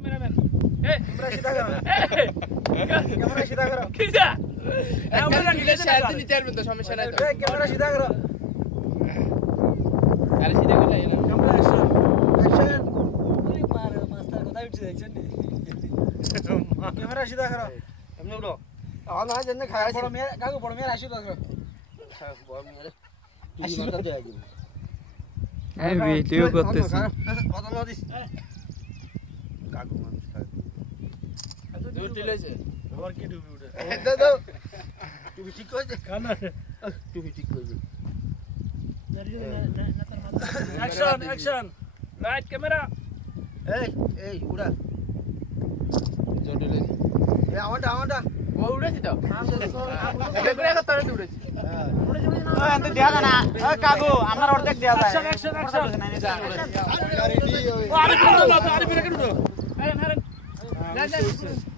cameraman camera সিধা করো camera সিধা করো কিসা আমরা নিলে শেয়ার নিতে পারবেন তো সমস্যা নাই তো ক্যামেরা সিধা করো আরে সিধা করলে না ক্যামেরা অ্যাকশন ওই মাস্টার কথা উঠছে দেখছেন ক্যামেরা সিধা করো এমনি উঠো না জন্য খায় বড় মেয়ে কাকু বড় মেয়ে আশীর্বাদ করো বড় মেয়ে আশীর্বাদ দেয়া যাবে এই ভিডিও করতেছি কথা না দিস কাকু মানুষ কাকু দুটি লইছে আবার কি ডুবি উঠে দাও দাও তুমি ঠিক কইছে কানা তুমি ঠিক কইছে অ্যাকশন অ্যাকশন লাইট ক্যামেরা এই উড়া জটি লইছে এই আমারটা ও উড়েছি তো এটা করে কত টাকা উড়েছি এত দেয়া যায় না কাকু আমার অর্ধেক দেয়া যায় অ্যাকশন অ্যাকশন আরে আরে আরে আরে